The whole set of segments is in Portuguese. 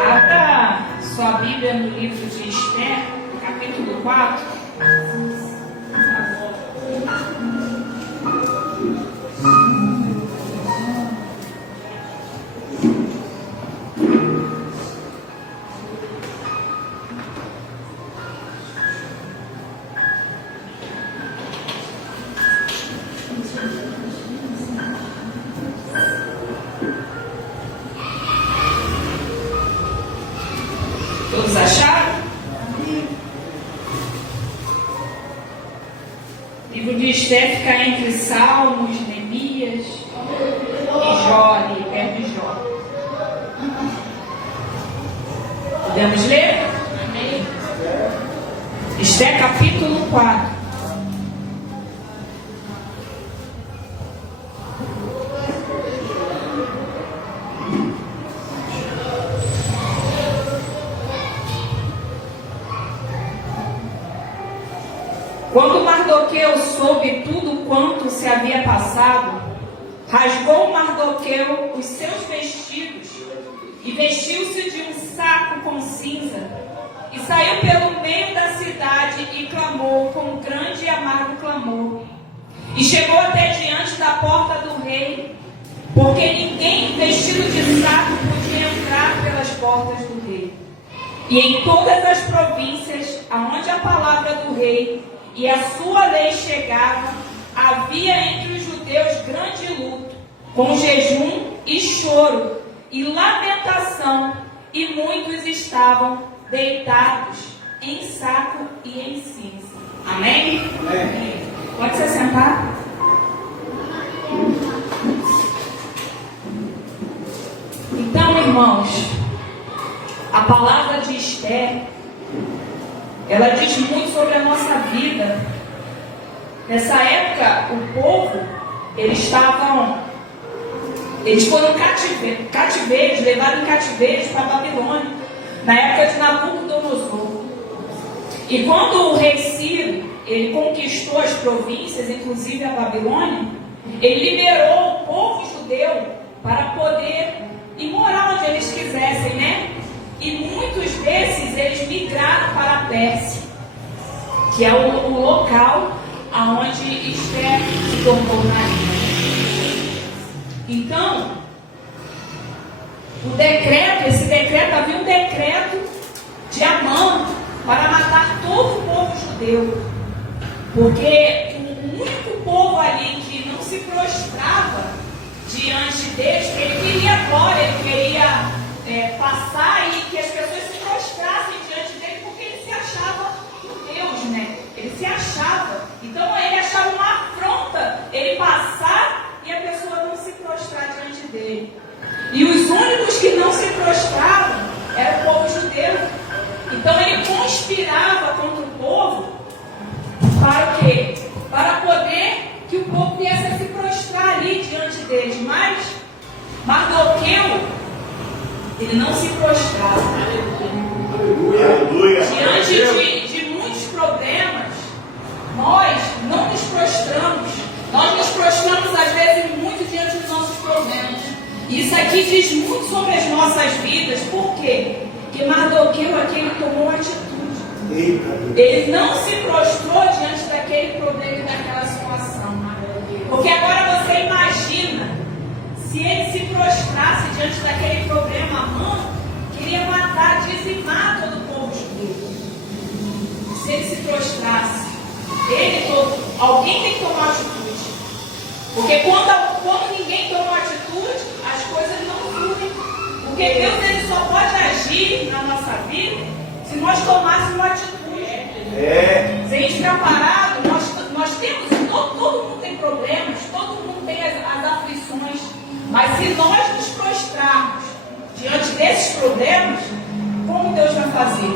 Abra sua Bíblia no livro de Esther, capítulo 4. Todos acharam? O livro de Esther fica entre Salmos, Neemias e Jó, ali perto de Jó. Podemos ler? Amém. Esther capítulo 4. Quando Mardoqueu soube tudo quanto se havia passado, rasgou Mardoqueu os seus vestidos e vestiu-se de um saco com cinza e saiu pelo meio da cidade e clamou com um grande e amargo clamor. E chegou até diante da porta do rei, porque ninguém vestido de saco podia entrar pelas portas do rei. E em todas as províncias aonde a palavra do rei e a sua lei chegava, havia entre os judeus grande luto, com jejum e choro e lamentação, e muitos estavam deitados em saco e em cinza. Amém? Amém. Pode se sentar? Então, irmãos, a palavra de Esther, ela diz muito sobre a nossa vida. Nessa época, o povo, eles foram cativeiros, levados em cativeiros para a Babilônia, na época de Nabucodonosor. E quando o rei Ciro, ele conquistou as províncias, inclusive a Babilônia, ele liberou o povo judeu para poder ir morar onde eles quisessem, né? E muitos desses, eles migraram para a Pérsia, que é o local aonde Esther se tornou rainha. Então, havia um decreto de Amã para matar todo o povo judeu. Porque o único povo ali que não se prostrava diante deles, ele queria glória, ele queria passar e que as pessoas se prostrassem diante dele, porque ele se achava Deus, né? Ele se achava. Então ele achava uma afronta ele passar e a pessoa não se prostrar diante dele. E os únicos que não se prostravam era o povo judeu. Então ele conspirava contra o povo para o quê? Para poder que o povo viesse a se prostrar ali diante deles. Mas Mardoqueu, ele não se prostrava. Aleluia. Diante de muitos problemas, nós não nos prostramos. Nós nos prostramos às vezes muito diante dos nossos problemas. E isso aqui diz muito sobre as nossas vidas. Por quê? Porque Mardoqueu aqui, ele tomou atitude. Ele não se prostrou diante daquele problema e daquela situação. Porque agora você imagina, se ele se prostrasse diante daquele problema, Amã queria matar, dizimar todo o povo judeu. Se ele se prostrasse, alguém tem que tomar atitude. Porque quando ninguém toma atitude, as coisas não fluem. Porque Deus, ele só pode agir na nossa vida se nós tomássemos atitude. Se a gente ficar parado, nós temos, todo mundo tem problemas, todo mundo tem as aflições. Mas se nós nos prostrarmos diante desses problemas, como Deus vai fazer?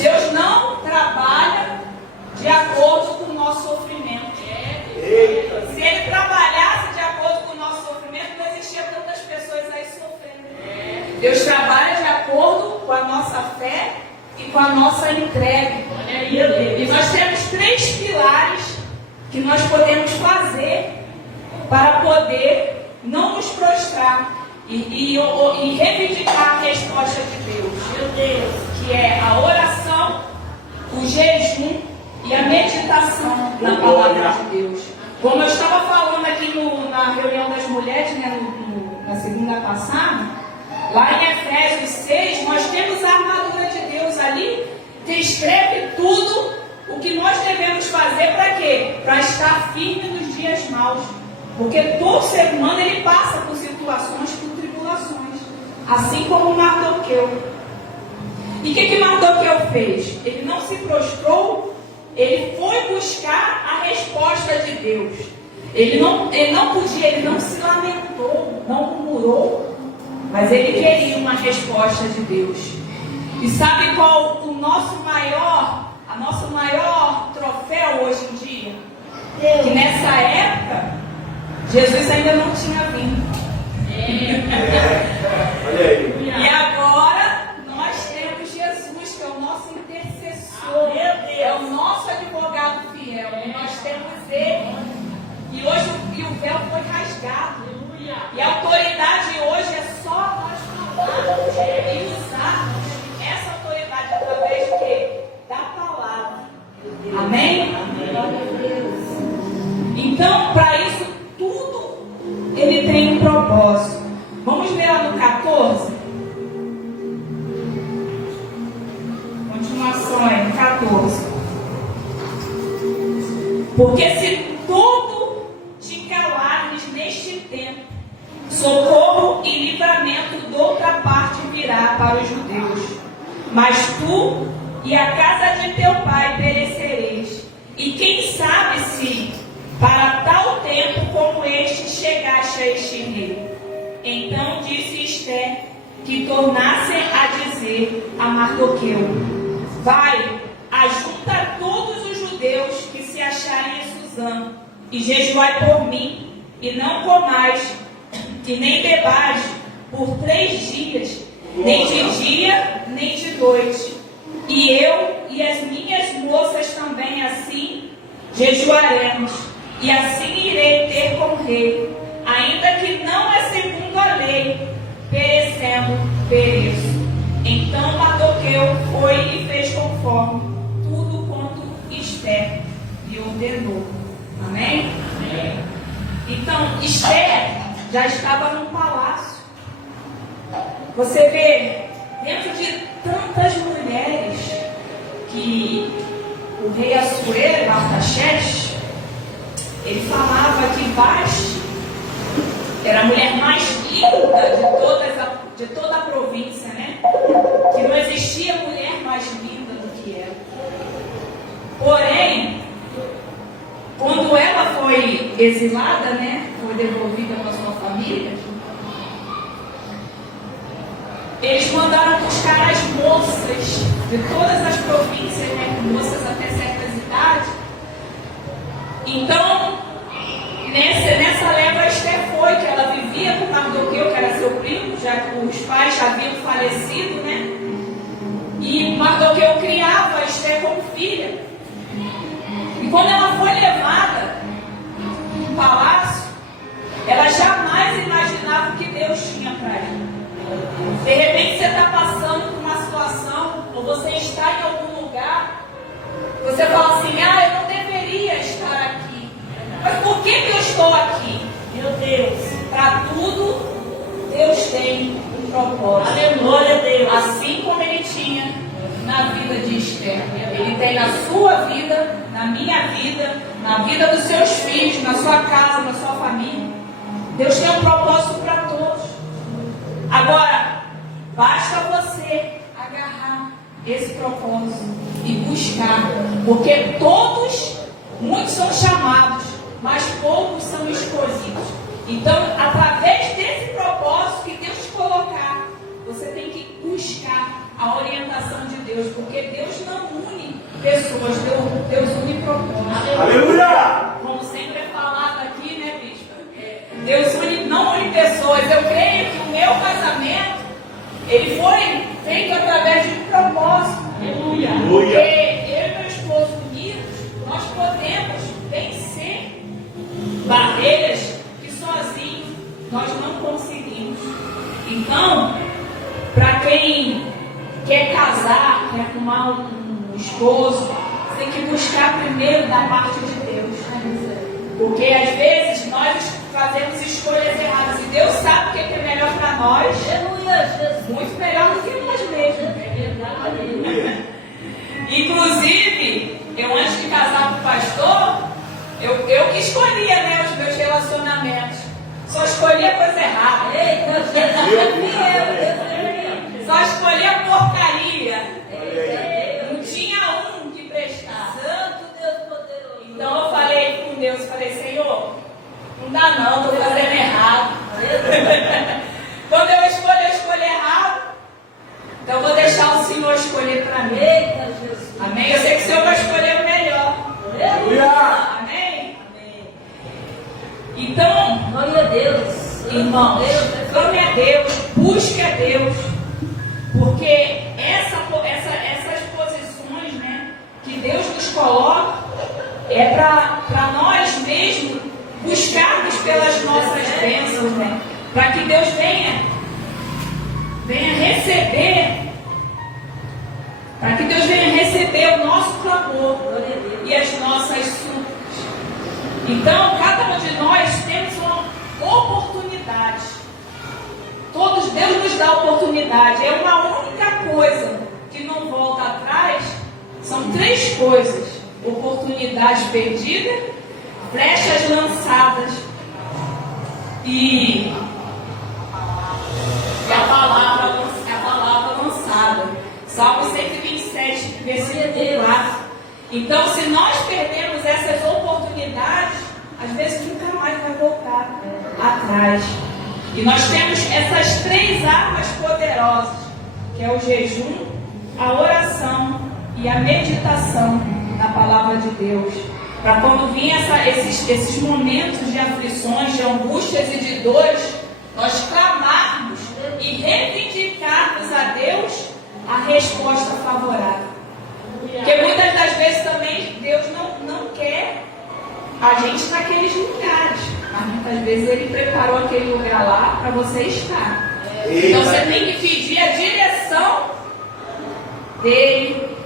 Deus não trabalha de acordo com o nosso sofrimento. Se Ele trabalhasse de acordo com o nosso sofrimento, não existia tantas pessoas aí sofrendo. Deus trabalha de acordo com a nossa fé e com a nossa entrega. E nós temos 3 pilares que nós podemos fazer para poder não nos prostrar e reivindicar resposta de Deus. Meu Deus. Que é a oração, o jejum e a meditação na palavra de Deus. Como eu estava falando aqui na reunião das mulheres, né, na segunda passada, lá em Efésios 6, nós temos a armadura de Deus ali, que escreve tudo o que nós devemos fazer para quê? Para estar firme nos dias maus. Porque todo ser humano ele passa por situações, por tribulações. Assim como Mardoqueu. E o que Mardoqueu fez? Ele não se prostrou, ele foi buscar a resposta de Deus. Ele não podia, ele não se lamentou, não murmurou, mas ele queria uma resposta de Deus. E sabe qual o nosso maior troféu hoje em dia? Deus. Que nessa época, Jesus ainda não tinha vindo. Olha aí. E agora nós temos Jesus, que é o nosso intercessor, é o nosso advogado fiel. E nós temos Ele. E hoje o véu foi rasgado. E a autoridade hoje é só nós falarmos e usarmos essa autoridade através de quê? Da palavra. Amém? Então, para isso tudo, ele tem um propósito. Vamos ler lá no 14? Continuação aí, no 14. Porque se todo te calares neste tempo, socorro e livramento de outra parte virá para os judeus. Mas tu e a casa de teu pai perecereis. E quem sabe se para tal tempo como este chegaste a este rei. Então disse Esther que tornassem a dizer a Mardoqueu: vai, ajunta todos os judeus que se acharem em Suzã, e jejuai por mim, e não comais, e nem bebais por 3 dias, nem de dia, nem de noite. E eu e as minhas moças também assim jejuaremos, e assim irei ter com o rei, ainda que não é segundo a lei, perecendo, pereço. Então Mardoqueu foi e fez conforme tudo quanto Esther lhe ordenou. Amém? Amém. Então Esther já estava no palácio. Você vê, dentro de tantas mulheres, que o rei Assuero, Artaxerxes, ele falava que Vasti era a mulher mais linda de toda a província, né? Que não existia mulher mais linda do que ela. Porém, quando ela foi exilada, né? Foi devolvida para sua família, eles mandaram buscar as moças de todas as províncias, né? Moças até certas idades. Então, nessa leva Esther foi, que ela vivia com Mardoqueu, que era seu primo, já que os pais já haviam falecido, né? E Mardoqueu criava Esther como filha. E quando ela foi levada no palácio, ela jamais imaginava o que Deus tinha para ela. De repente você está passando por uma situação, ou você está em algum lugar, você fala assim: eu não deveria estar aqui. Mas por que eu estou aqui? Meu Deus, para tudo Deus tem um propósito. Aleluia, Deus. Assim como Ele tinha na vida de Esther, Ele tem na sua vida, na minha vida, na vida dos seus filhos, na sua casa, na sua família. Deus tem um propósito para todos. Agora, basta você agarrar esse propósito e buscar, porque muitos são chamados, mas poucos são escolhidos. Então, através desse propósito que Deus te colocar, você tem que buscar a orientação de Deus, porque Deus não une pessoas, Deus une propósitos. Aleluia! Como sempre é falado aqui, né, bispo? Deus não une pessoas. Eu creio que o meu casamento, ele foi feito através de um propósito. Aleluia! Porque eu e meu esposo unidos, nós podemos vencer barreiras que sozinhos nós não conseguimos. Então, para quem quer casar, quer arrumar um esposo, você tem que buscar primeiro da parte de Deus. Porque às vezes nós fazemos escolhas erradas e Deus sabe o que é melhor para nós. Muito melhor do que nós mesmos. Inclusive, eu antes de casar com o pastor, eu que escolhia, né, os meus relacionamentos. Só escolhia coisa errada. Só escolhia porcaria. Não tinha um que prestava. Santo Deus poderoso. Então eu falei com Deus, falei, Senhor, não dá não, estou fazendo errado. Quando eu escolhi errado, então eu vou deixar o Senhor escolher para mim. Amém? Eu sei que o Senhor vai escolher o melhor. Amém? Então, glória a Deus. Irmãos, clame a Deus, busque a Deus, porque essas posições, né, que Deus nos coloca é para nós mesmos buscarmos pelas nossas bênçãos, né, para que Deus venha receber o nosso clamor e as nossas súplicas. Então, cada um de nós temos uma oportunidade. Deus nos dá oportunidade. É uma única coisa que não volta atrás. São 3 coisas: oportunidade perdida, flechas lançadas e a palavra lançada. Salmo 127, versículo 4. Então, se nós perdemos essas oportunidades, às vezes nunca mais vai voltar atrás. E nós temos essas 3 armas poderosas, que é o jejum, a oração e a meditação na palavra de Deus. Para quando vir esses momentos de aflições, de angústias e de dores, nós clamarmos e reivindicarmos a Deus a resposta favorável. Porque muitas das vezes também Deus não quer a gente naqueles lugares, mas muitas vezes Ele preparou aquele lugar lá para você estar. Então você tem que pedir a direção dele,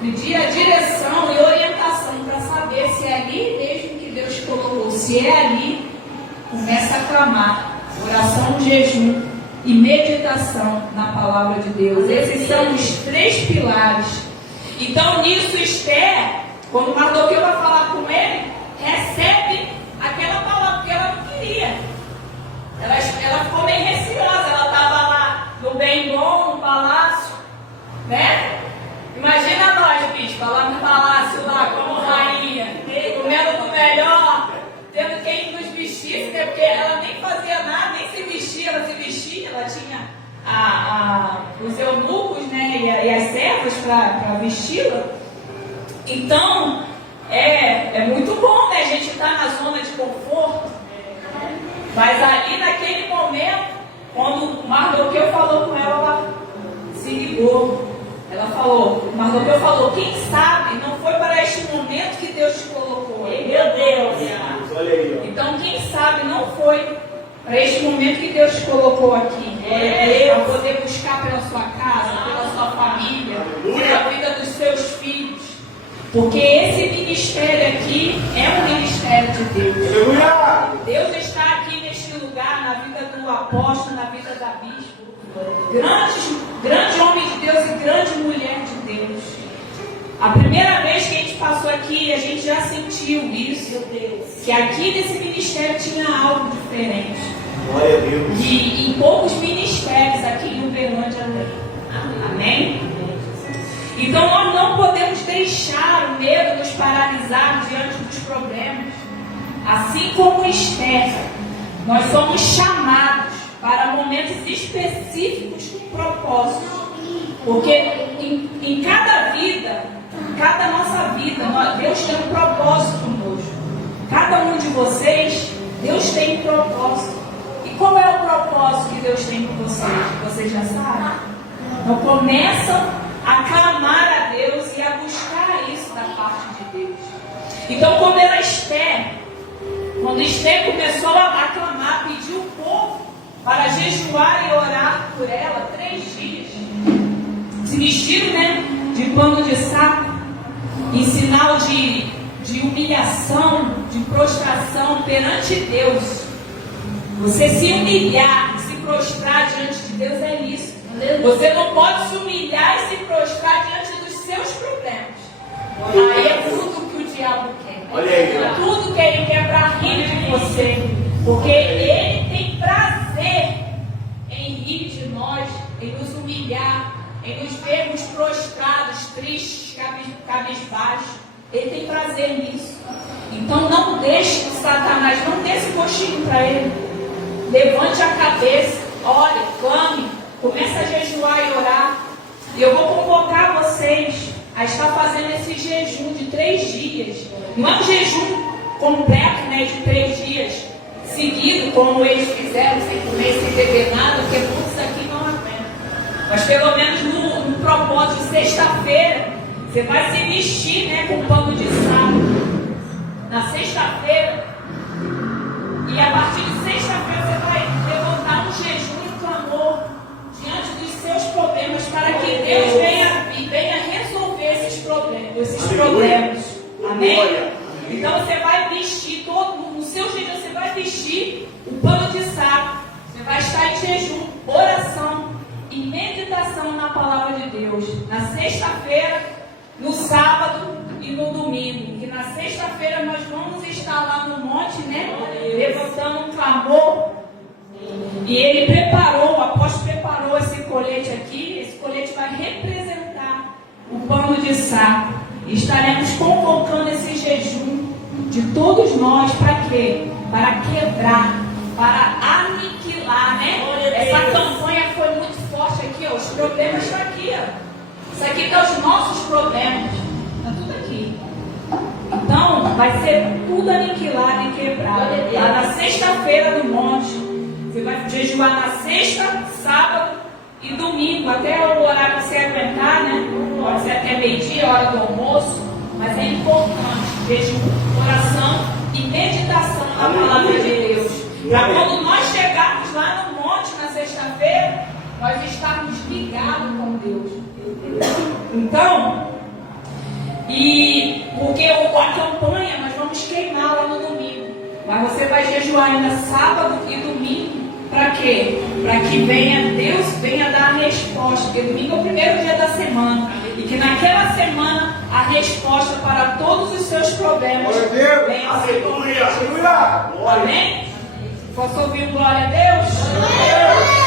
pedir a direção e orientação para saber se é ali mesmo que Deus colocou. Se é ali, começa a clamar, oração, jejum e meditação na palavra de Deus. Esses são os 3 pilares. Então nisso Esther, quando Mardoqueu vai falar com ele, recebe aquela palavra que ela não queria. Ela ficou meio receosa. Ela estava lá no bem bom, no palácio, né? Imagina nós, bispo, lá no palácio, lá como rainha, comendo do melhor, tendo quem nos vestisse, né? Porque ela nem fazia nada, nem se vestia, ela se vestia, ela tinha os eunucos, né? E as servas para vesti-la. Então, é muito bom, né? A gente estar na zona de conforto. Mas ali naquele momento, quando Mardoqueu falou com ela, ela se ligou. Mardoqueu falou, quem sabe não foi para este momento que Deus te colocou. Meu Deus! Então quem sabe não foi para este momento que Deus te colocou aqui. Para poder buscar pela sua casa, pela sua família, pela vida dos seus filhos. Porque esse ministério aqui é um ministério de Deus. Deus está aqui neste lugar, na vida do apóstolo, na vida da bispo. Grande homem de Deus e grande mulher de Deus. A primeira vez que a gente passou aqui, a gente já sentiu isso. Que aqui nesse ministério tinha algo diferente. Glória a Deus. E em poucos ministérios aqui em Uberlândia. Amém? Então nós não podemos deixar o medo nos paralisar diante dos problemas. Assim como Esther, nós somos chamados para momentos específicos com propósito. Porque em cada vida, em cada nossa vida, Deus tem um propósito conosco. Cada um de vocês, Deus tem um propósito. E qual é o propósito que Deus tem com vocês? Vocês já sabem? Então começam a clamar a Deus e a buscar isso da parte de Deus. Então, como era Esther, quando Esther começou a clamar, pediu o povo para jejuar e orar por ela 3 dias. se vestiram, né, de pano de saco, em sinal de humilhação, de prostração perante Deus. Você se humilhar, se prostrar diante de Deus é isso. Você não pode se humilhar e se prostrar diante dos seus problemas. Aí é tudo que o diabo quer. É tudo que ele quer para rir de você. Porque ele tem prazer em rir de nós, em nos humilhar, em nos vermos prostrados, tristes, cabisbaixos. Ele tem prazer nisso. Então não deixe o Satanás, não dê esse gostinho para ele. Levante a cabeça, ore, clame, comece a jejuar e orar. E eu vou convocar vocês a estar fazendo esse jejum de 3 dias. Não é um jejum completo, né, de 3 dias seguido, como eles fizeram, sem comer, sem beber nada, porque muitos aqui não aguentam. Mas pelo menos no propósito de sexta-feira, você vai se vestir, né, com pano de saco. Na sexta-feira, e a partir de sexta-feira você vai levantar um jejum e clamor diante dos seus problemas, para que Deus venha resolver esses problemas. Amém? Então você vai vestir no seu jejum, você vai vestir o pano de saco. Você vai estar em jejum, oração e meditação na palavra de Deus. Na sexta-feira, no sábado e no domingo. Que na sexta-feira nós vamos estar lá no monte, né? Levantando um clamor. E ele preparou, o apóstolo preparou esse colete aqui. Esse colete vai representar o pano de saco. E estaremos convocando esse jejum de todos nós para quê? Para quebrar, para aniquilar, né? Essa campanha foi muito forte aqui, ó. Os problemas estão aqui, ó. Isso aqui estão os nossos problemas. Está tudo aqui. Então, vai ser tudo aniquilado e quebrado. Lá na sexta-feira no monte. Você vai jejuar na sexta, sábado e domingo, até o horário que você aguentar, né? Pode ser até meio-dia, hora do almoço. Mas é importante jejum, oração e meditação na palavra de Deus. Para quando nós chegarmos lá no monte na sexta-feira, nós estarmos ligados com Deus. Então, porque a campanha nós vamos queimar lá no domingo. Mas você vai jejuar ainda sábado e domingo. Para quê? Para que Deus venha dar a resposta. Porque domingo é o primeiro dia da semana. E que naquela semana a resposta para todos os seus problemas venha a ser cumprida. Amém? Posso ouvir um glória a Deus?